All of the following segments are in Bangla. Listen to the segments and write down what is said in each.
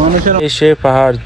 মানুষের এই পাহাড়,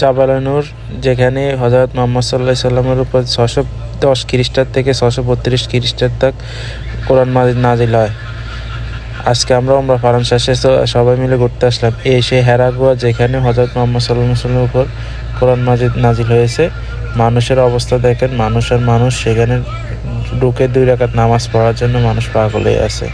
জাবালানুর, যেখানে হজরত মোহাম্মদ সাল্লাহ সাল্লামের উপর ছশো দশ খ্রিস্টার থেকে ছশো বত্রিশ খ্রিস্টার তক কোরআন মাজিদ নাজিল হয়। আজকে আমরা আমরা ফারান শেষে সবাই মিলে ঘুরতে আসলাম। এই সেই হেরাগুয়া যেখানে হজরত মোহাম্মদ সাল্লাহ সাল্লামের উপর কোরআন মাজিদ নাজিল হয়েছে। মানুষের অবস্থা দেখেন, মানুষ আর মানুষ, সেখানে ঢুকে দুই রাকাত নামাজ পড়ার জন্য মানুষ পাগল হয়ে আছে।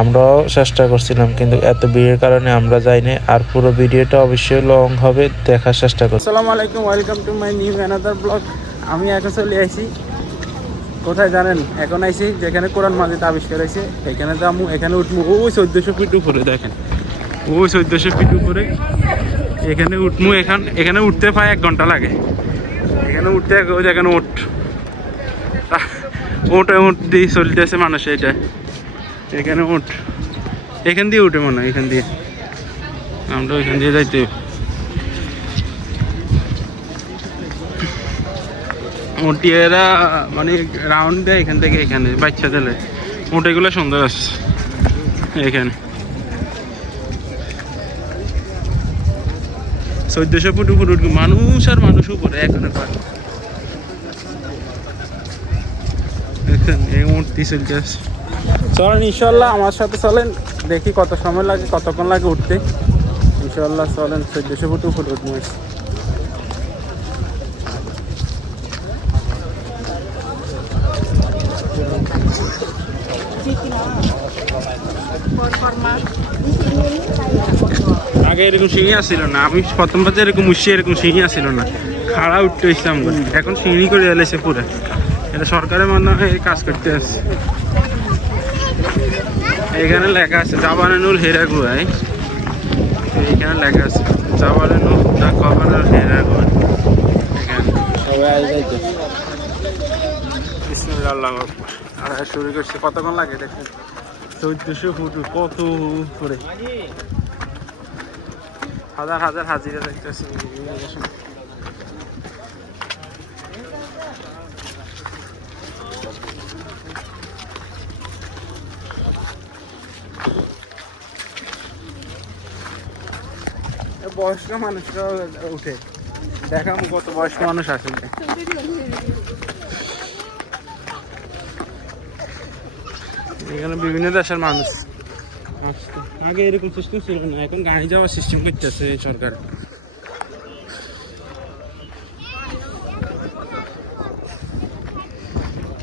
আমরাও চেষ্টা করছিলাম, কিন্তু এত ভিড়ের কারণে আমরা যাইনি। আর পুরো ভিডিওটা অবশ্যই লং হবে, দেখার চেষ্টা করছি। আসসালামু আলাইকুম welcome to my new another blog আমি এখন চলে আসি কোথায় জানেন? এখন আইছি যেখানে কোরআন মাজিদ আবিষ্কার হয়েছে, এখানে যাব এখানে উঠবো ওই চোদ্দোশো ফিট উপরে দেখেন। ওই চোদ্দোশো ফিট উপরে। এখানে উঠবো এখান, এখানে উঠতে প্রায় এক ঘণ্টা লাগে। এখানে উঠতে যেখানে উঠ ওটা। উঠ দিয়ে চলতেছে মানুষ এটা। এখানে উঠ। এখান দিয়ে উঠে মনে হয়, এখান দিয়ে। আমরা ওইখান দিয়ে যাইতে হবে। মানে রাউন্ড দেয় এখান থেকে এখানে বাচ্চাদের উটেগুলো সুন্দর আছে, এখানে। চোদ্দশো ফুট উপর উঠবে, মানুষ আর মানুষ উপরে এখানে পায় দেখছেন এই উঠতে চলতে আছে। চলেন ইনশাল্লাহ আমার সাথে চলেন। দেখি কত সময় লাগে, কতক্ষণ লাগে উঠতে। ইনশাল্লাহ চলেন, চোদ্দশো ফুট উপরে উঠবো। আগে এরকম সিঁড়ি আসছিল না, আমি প্রথম পাতে এরকম উঠছি, এরকম সিঁড়ি আসছিল না। খাড়া উঠতে হয়েছিলাম এখন সিঁড়ি করে এলেছে পুরো। এটা সরকারের মনে হয় এই কাজ করতে আসছে এখানে লেখা আছে জাবানানুল হেরা গুয়ায় এখানে লেখা আছে জাবানানুল দা গভর্নর হেরা গুয়া এখানে। সবাই যাইতে। বিসমিল্লাহ আল্লাহু আকবার আর শুরু করছে। কতক্ষণ লাগে দেখেন চোদ্দশো ফুট কত করে হাজার হাজার হাজিরা দেখতেছি। বয়স্ক মানুষরা উঠে দেখাম কত বয়স্ক মানুষ আছে এখানে বিভিন্ন দেশের মানুষ আসতো। আগে এরকম সিস্টেম ছিল না এখন গাড়ি যাওয়ার সিস্টেম করতেছে সরকার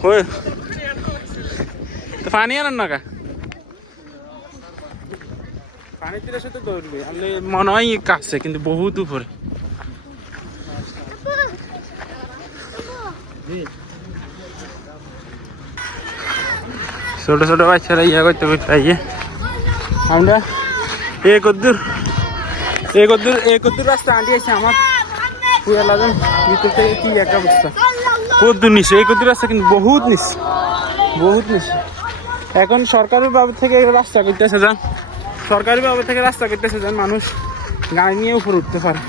কই তো পানি আনার না কা মনে হয় কাছে, কিন্তু বহুত উপরে। ছোট ছোট বাচ্চারা ইয়া করতে করতে ইয়ে আমরা এ কদ্দুর এ কদ্দুর এ কদ্দুর রাস্তা আঁটিয়েছে আমার। পুরা লাগেন, ভিতর থেকে কি এক অবস্থা। কদ্দুর নিচে, এই কদ্দুর রাস্তা কিন্তু বহুত নিচে বহুত নিচে। এখন সরকারের বাবদ থেকে রাস্তা করতেছে, যান। সরকারি বাবদ থেকে রাস্তা কেটেছে যান মানুষ গাড়ি নিয়ে উপরে উঠতে পারে।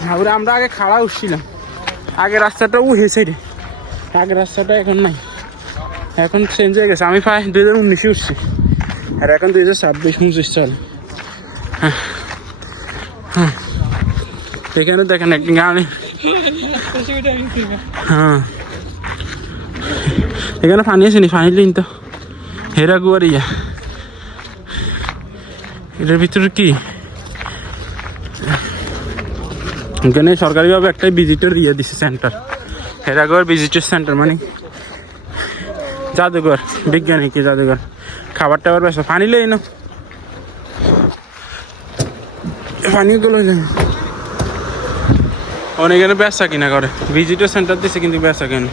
তারপরে আমরা আগে খাড়া উঠছিলাম। আগে রাস্তাটা উ হেসে রে আগে রাস্তাটা এখন নাই। এখন চেঞ্জ হয়ে গেছে। আমি প্রায় দুই হাজার উনিশে উঠছি। আর এখন দুই হাজার ছাব্বিশ, পঁচিশ চলে। হ্যাঁ। হ্যাঁ। এখানে দেখেন একটি গাড়ি। হ্যাঁ। এখানে পানি আছে নি? পানি লিন তো। হেরা গুয়ার ইয়া এটার ভিতরে কি? এখানে সরকারিভাবে একটাই ভিজিটর ইয়ে দিছে সেন্টার হেরাগড় ভিজিটর সেন্টার মানে জাদুঘর, বিজ্ঞানী কি জাদুঘর? খাবার টাবার বেশ পানি লেই না পানি গুলো অনেকের ব্যবসা কিনা করে। ভিজিটর সেন্টার দিছে কিন্তু ব্যবসা কেন পানি না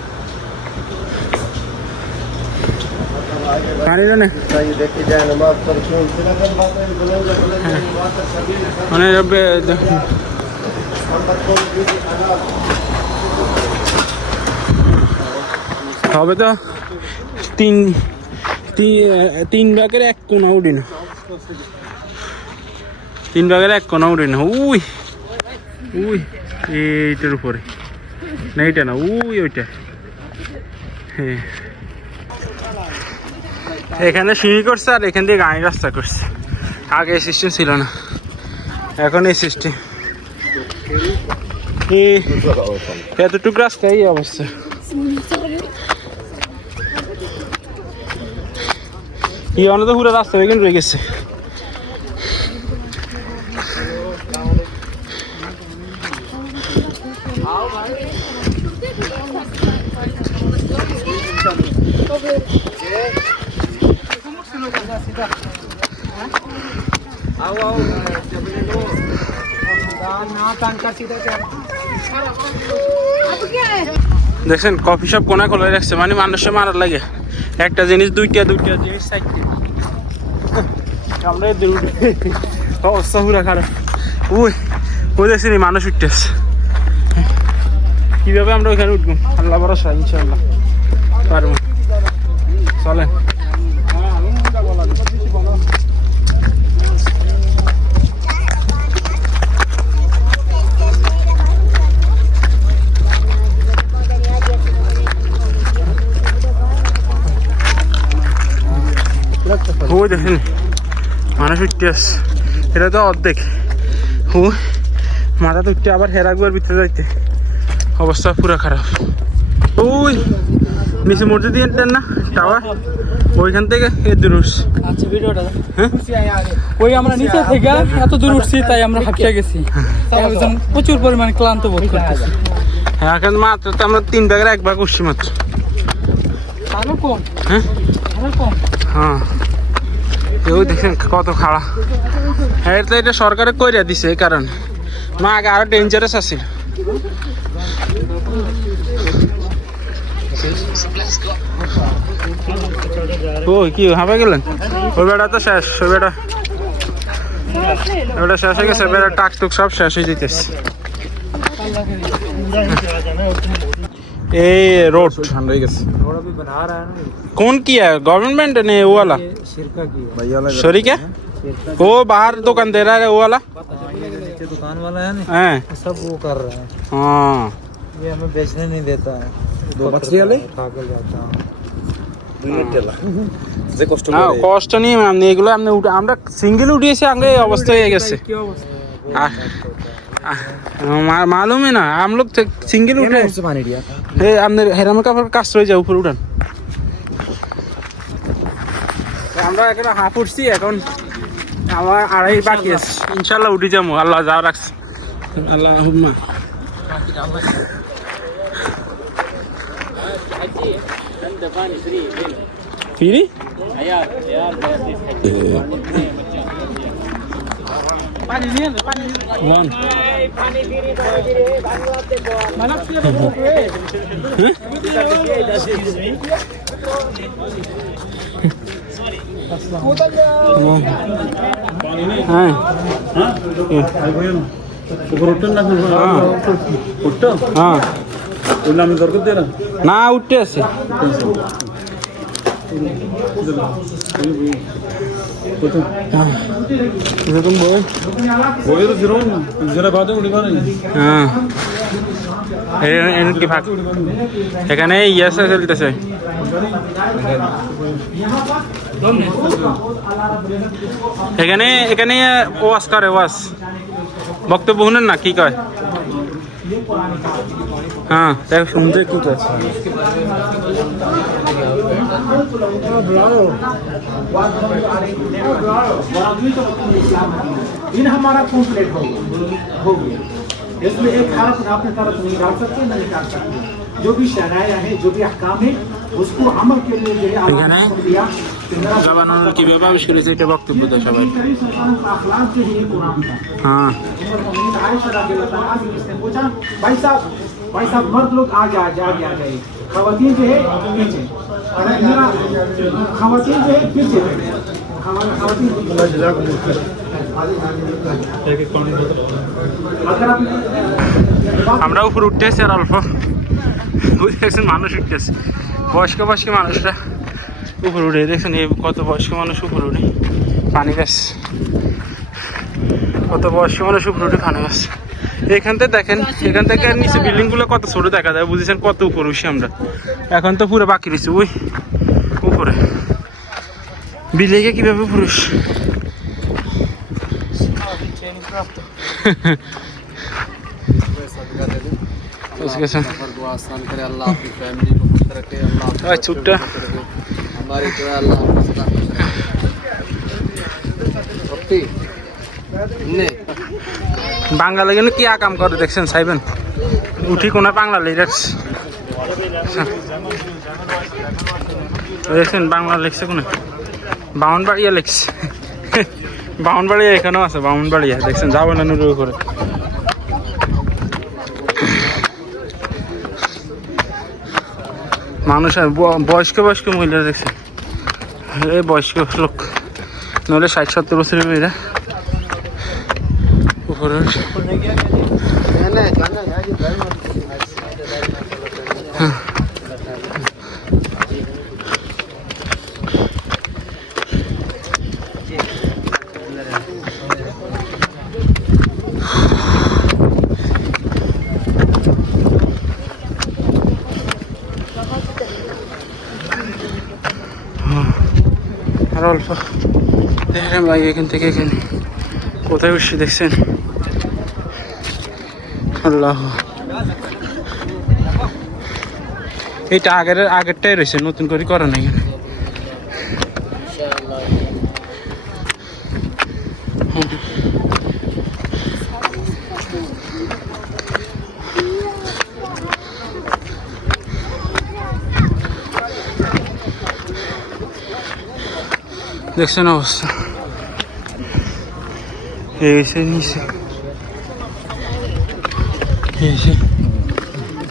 মানে হবে তো? তিন তিন ভাগের এক কোনা উঠি না। তিন ভাগের এক কোনা উঠি না। উই উই, এইটার উপরে। না, এইটা না, উই, ওইটা। হ্যাঁ। এখানে সিঁড়ি করছে আর এখান দিয়ে গাড়ি রাস্তা করছে। আগে এই সিস্টেম ছিল না। এখন এই সিস্টেম। এতটুকু রাস্তা এই অবস্থা। ইয়ে তো পুরো রাস্তা এখানে রয়ে গেছে। দেখছেন কফি শপ কোনা খোলা রাখছে মানে মানুষে মারার লাগে। একটা জিনিস, দুইটা দুইটা জিনিস চারটে। আমরা অবস্থা মানুষ কীভাবে আমরা ওইখানে উঠবো? আল্লাহ ভরসা ইনশাল্লাহ পারব। চলেন। ওই দেখেন? মানুষ উঠতে আসছে এটা তো অর্ধেক। ও মাথা তো উঠতে আবার হেরাগুয়ার ভিতরে যাইতে। অবস্থা পুরো খারাপ। ওই নিচে মসজিদ দিয়ে না? টাওয়ার ওইখান থেকে এ দূর উঠছে। আচ্ছা ভিডিওটা হ্যাঁ? ওই আমরা নিচে থেকে এত দূর উঠছি তাই আমরা হাঁপিয়ে গেছি। একজন প্রচুর পরিমাণে ক্লান্ত বোধ করতেছি। হ্যাঁ এখন মাত্র তো আমরা তিন ভাগের এক ভাগ উঠছি মাত্র। আরও কম। হ্যাঁ? আরও কম। হ্যাঁ। কেউ দেখছেন কত খাড়া। এটা তো এটা সরকারে কইরা দিছে এই কারণে। না আগে আরও ডেঞ্জারাস আছিল। ও কি হাঁপে গেলেন? ওই বেড়া তো শেষ, ওই বেড়া। ওটা শেষ হয়ে গেছে বেড়া টাক টুক সব শেষ হয়ে যেতেছে এই রোড ठंड हो गई कौन किया है गवर्नमेंट ने वो वाला भैया वाला शरीक है वो बाहर दुकान दे रहा है वो वाला नीचे दुकान वाला है ना हैं सब वो कर रहे हैं हाँ ये हमें बेचने नहीं देता है दो बच्चे वाले खा कर जाता है যে কষ্ট না কষ্ট নিয়ে আপনি এগুলো আপনি উঠে আমরা সিঙ্গেল উঠিয়েছি আগে এই অবস্থা হয়ে গেছে কি অবস্থা আহ, আহ, মা- मालूम है ना हम लोग सिंगल उठे पानी दिया हे आपने হেরামের কাপড় কাজ হয়ে যায় উপরে উঠান আমরা এখন হাফ উঠছি এখন আমার আড়াই বাকি আছে ইনশাল্লাহ উঠে যাবো আল্লাহ যা রাখছে আল্লাহ হুম্মা ফিরি পানি নিয়ে নে, পানি নিয়ে নে। ওয়ান মানে কি হবে? হ্যাঁ হ্যাঁ না উঠতে আছে এরকম বই হ্যাঁ কি ভাগ এখানে ইয়াসা চলতেছে এখানে এখানে ওয়াজ করে ওয়াজ বক্তব্য শুনেন না, কি কয় हाँ देखो सुनते की तो इन हमारा कंप्लीट हो हो गया। इसमें एक हरफ अपने तरफ़ नहीं डाल सकते ना निकाल सकते। जो भी शराया है जो भी अहकाम है उसको अमल के लिए जो है आपने अल्लाह ने এখানে हुक्म दिया कि मेरा জবানুল কিভাবে আবিষ্কার হয়েছে এটা বক্তব্য দেয় সবাই नबी करीम सल्लल्लाहु अलैहि वसल्लम का अखलाक जो है ये कुरान था হ্যাঁ उमर मोमिन आयशा रज़ियल्लाहु अन्हा से इसने पूछा भाई साहब भाई साहब मर्द लोग आगे आगे आगे आ जाए खवातीन जो है पीछे और मेरा खवातीन जो है पीछे हमारा खवातीन अगर आप আমরা উপরে উঠতেছি আর অল্প ওই দেখছেন মানুষ উঠতেছে বয়স্ক বয়স্ক মানুষরা উপরে উঠে দেখছেন এই কত বয়স্ক মানুষ উপরে উঠে? পানি গাছ কত বয়স্ক মানুষ উপরে উঠে পানি গাছ এখান থেকে দেখেন এখান থেকে নিচে বিল্ডিংগুলো কত ছোট দেখা যায় বুঝেছেন? কত উপরে উঠছি আমরা। এখন তো পুরো বাকি রয়েছে ওই উপরে। বিলেগে কীভাবে পুরুষ বুঝে বাড়ি করে আল্লাহ বাঙালি কি কাম করে দেখছেন সাইবেন উঠি কোনো বাংলা দেখছি দেখছেন বাংলা লিখছে কোনো? বাউনবাড়িয়া লিখছে বাউনবাড়িয়া এখানেও আছে, বাউনবাড়িয়া। দেখছেন, যাব না নুরু করে মানুষ বয়স্ক বয়স্ক মহিলা দেখছেন। এই বয়স্ক লোক। নইলে ষাট সত্তর বছরের মেয়েরা উপরে অল্প দেখলাম ভাই এখান থেকে এখানে। কোথায় উঠছি দেখছেন? আল্লাহ। এইটা আগের আগেরটাই রয়েছে, নতুন করে করা না দেখছেন অবস্থা এসে নিচে এসে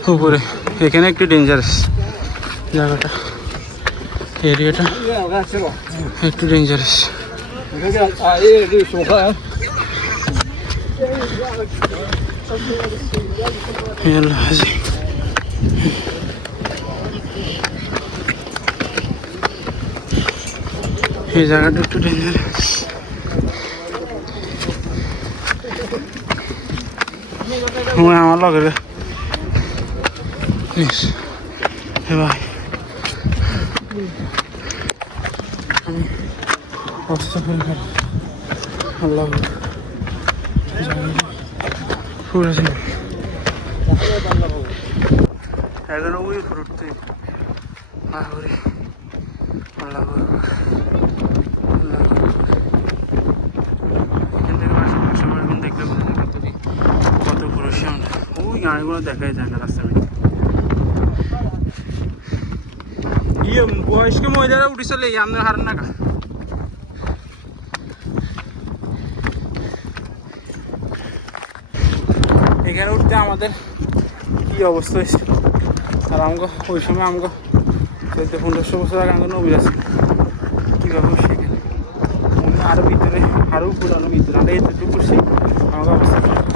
উপরে এখানে একটু ডেঞ্জারাস জায়গাটা এরিয়াটা একটু ডেঞ্জারাস يلا حزين এই জায়গাটা একটু ডেঞ্জারাস হুঁ আমার লগে ভাই। আমি অবস্থা করে খারাপ আল্লাহ আল্লাহ আল্লাহ এখান থেকে বাসা বাসা বাড়ি দেখলে বোঝা যায় কত কি- কত পুরুষ আমরা ওই গাড়িগুলো দেখাই যায় না রাস্তা মেয়ে ইয়ে বয়স্ক মহিলারা উঠে চলে আপনার হারান নাকা এখানে উঠতে আমাদের কি অবস্থা হয়েছে? আর আমাকে ওই সময় আমাকে চোদ্দ পনেরোশো বছর আগে আমাকে নবী আছে কীভাবে আরও ভিতরে আরও পুরানো ভিতরে আমরা এতটুকু করছি আমাকে অবস্থা খারাপ।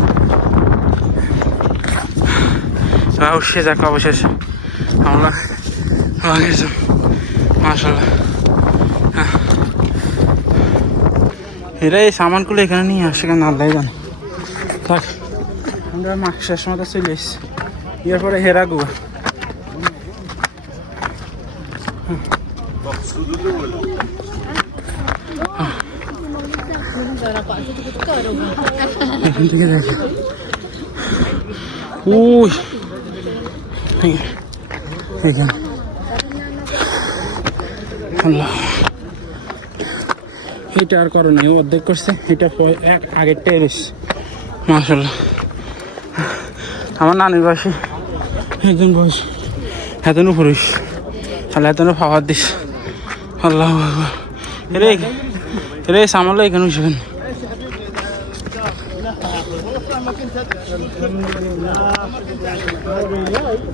উঠছে যাক অবশেষ এই সামানগুলো এখানে নিয়ে আসে কেন? জানে। থাক আমরা মা শেষ মতো চলে এসেছি। হেরা থেকে দেখি। উই! এখানে আল্লাহ। এটা আর করো নাই অর্ধেক করছে, এটা এক আগেরটাই বেশ। মাসাল্লাহ আমার নানির বয়সে একজন বয়স। এতনও পুরুষ আল্লাহ এতনও পাওয়ার দিস। আল্লাহ। রে রে সামাল এখানে সেখানে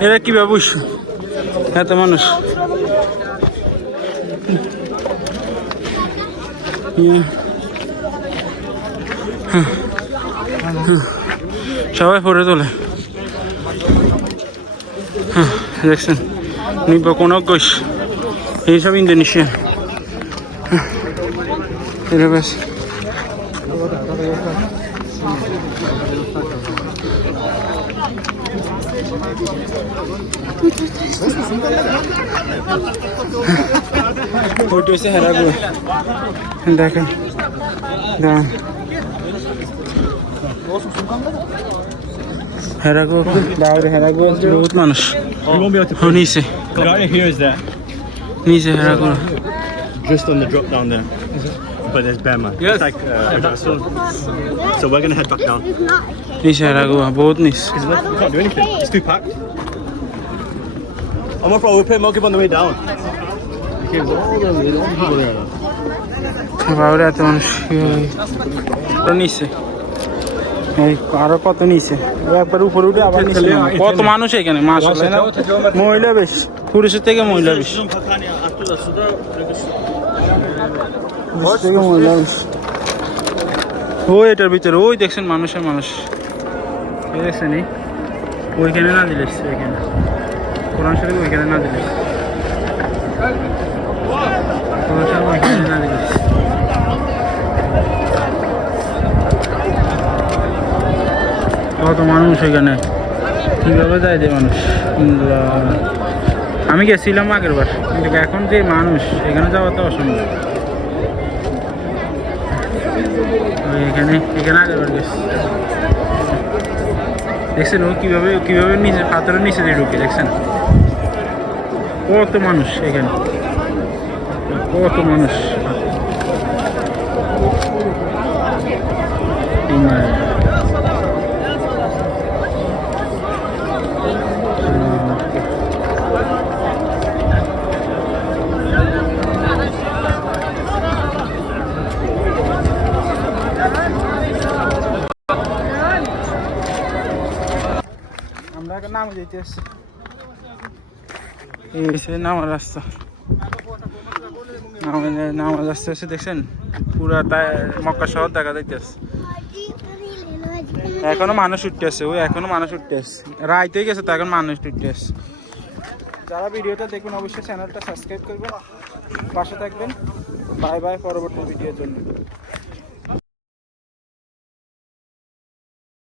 এরা কীভাবে বুঝছে এত মানুষ। সবাই ফটো তোলে হ্যাঁ, দেখছেন নিব কোনো গোস এইসব ইন্দোনেশিয়ান হ্যাঁ। এটা ওইটা হচ্ছে হেরাগো দেখেন দেখেন হেরাগো বাইরে হেরাগো বহুত মানুষ You won't be able to ও নিচে The guy here is there, নিচে হেরাগো just on the drop down there. But there's bear man. Yes. It's like uh, a vessel. So we're gonna head back down. নিচে হেরাগো বহুত নিচ Because we can't do anything. It's too packed. I'm gonna throw a pit milk on the way down. বাইরে এত মানুষ ওটা নিচে। এই আরও কত নিচে? একবার উপরে উঠে আবার নিচে কত মানুষ এখানে? মাস মহিলা বেশ। পুরুষের থেকে মহিলা বেশ। থেকে মহিলা বেশ। ওই এটার ভিতরে ওই দেখছেন মানুষের মানুষ। দেখছেন ওইখানে না দিলে ওইখানে কোরআন শরীফ ওইখানে না দিলে। কোরআন শরীফ ওইখানে না দিলে। কত মানুষ ওইখানে? কীভাবে যায় যে মানুষ। আমি গেছিলাম আগের বার কিন্তু এখন যে মানুষ, এখানে যাওয়া তো অসম্ভব এখানে এখানে আগের বার গেছি। দেখছেন ও কীভাবে কীভাবে নিচে পাথরের নিচে দিয়ে ঢুকে, দেখছেন? কত মানুষ এখানে। কত মানুষ ইন্না- আমরা এখন নামে যেতে এই নামার রাস্তা। নামে নামার রাস্তা এসে দেখছেন পুরা তাই মক্কা শহর দেখা যাইতেছে। এখনও মানুষ উঠতে আসছে ওই এখনও মানুষ উঠতে আসছে রাইতে গেছে তো এখন মানুষ উঠতে আসছে যারা ভিডিওটা দেখবেন অবশ্যই চ্যানেলটা সাবস্ক্রাইব করবেন পাশে থাকবেন। বাই বাই পরবর্তী ভিডিওর জন্য।